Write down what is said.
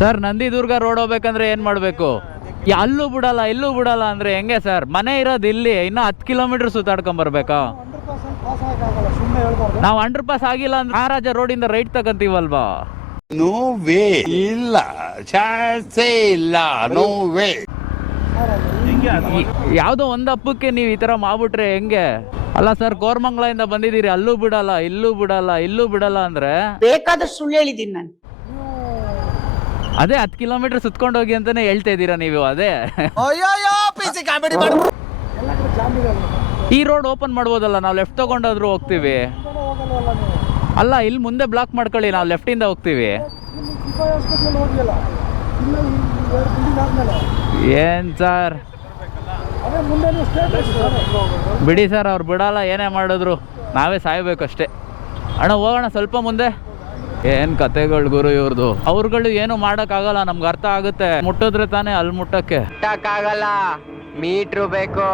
Sir Nandidurga road ಹೋಗ್ಬೇಕಂದ್ರೆ ಏನ್ ಮಾಡ್ಬೇಕು? ಅಲ್ಲೂ ಬಿಡಲ್ಲ ಇಲ್ಲೂ ಬಿಡಲ್ಲ ಅಂದ್ರೆ ಹೆಂಗೆ ಸರ್? ಮನೆ ಇರೋದು ಇಲ್ಲಿ, ಇನ್ನು 10 ಕಿಲೋಮೀಟರ್ ಸುತ್ತಾಡ್ಕೊಂಡ್ ಬರ್ಬೇಕಾ? ನಾವು ಅಂಡರ್ ಪಾಸ್ ಆಗಿಲ್ಲ ಅಂದ್ರೆ ಮಹಾರಾಜ ರೋಡ್ ಇಂದ ರೈಟ್ ತಗಂತೀವಲ್ವಾ? ನೋ ವೇ, ಇಲ್ಲ ಚಾನ್ಸೇ ಇಲ್ಲ, ನೋ ವೇ. ಯಾವ್ದೋ ಒಂದ್ ಹಬ್ಬಕ್ಕೆ ನೀವು ಈ ತರ ಮಾಡ್ಬಿಟ್ರೆ ಹೆಂಗೆ? ಅಲ್ಲ ಸರ್, ಕೋರ್ಮಂಗ್ಲಿಂದ ಬಂದಿದ್ದೀರಿ, ಅಲ್ಲೂ ಬಿಡಲ್ಲ ಇಲ್ಲೂ ಬಿಡಲ್ಲ ಇಲ್ಲೂ ಬಿಡಲ್ಲ ಅಂದ್ರೆ ಬೇಕಾದಷ್ಟು ಸುಳ್ಳು ಹೇಳಿದ್ದೀನಿ ನಾನು. ಅದೇ 10 ಕಿಲೋಮೀಟರ್ ಸುತ್ಕೊಂಡು ಹೋಗಿ ಅಂತಾನೆ ಹೇಳ್ತಾ ಇದ್ದೀರಾ ನೀವು. ಅದೇ ಈ ರೋಡ್ ಓಪನ್ ಮಾಡ್ಬೋದಲ್ಲ, ನಾವು ಲೆಫ್ಟ್ ತಗೊಂಡಾದ್ರೂ ಹೋಗ್ತೀವಿ. ಅಲ್ಲ, ಇಲ್ಲಿ ಮುಂದೆ ಬ್ಲಾಕ್ ಮಾಡ್ಕೊಳ್ಳಿ, ನಾವು ಲೆಫ್ಟ್ ಇಂದ ಹೋಗ್ತೀವಿ. ಏನ್ ಸರ್ ಬಿಡಿ ಸರ್, ಅವ್ರು ಬಿಡಲ್ಲ, ಏನೇ ಮಾಡಿದ್ರು ನಾವೇ ಸಾಯ್ಬೇಕಷ್ಟೇ. ಅಣ್ಣ ಹೋಗೋಣ ಸ್ವಲ್ಪ ಮುಂದೆ. ಏನ್ ಕತೆಗಳು ಗುರು ಇವ್ರದು. ಅವ್ರುಗಳು ಏನು ಮಾಡಕ್ ಆಗಲ್ಲ, ನಮ್ಗೆ ಅರ್ಥ ಆಗುತ್ತೆ. ಮುಟ್ಟಿದ್ರೆ ತಾನೇ ಅಲ್ಲಿ ಮುಟ್ಟಕ್ಕೆ ಆಗಲ್ಲ, ಮೀಟ್ರು ಬೇಕು.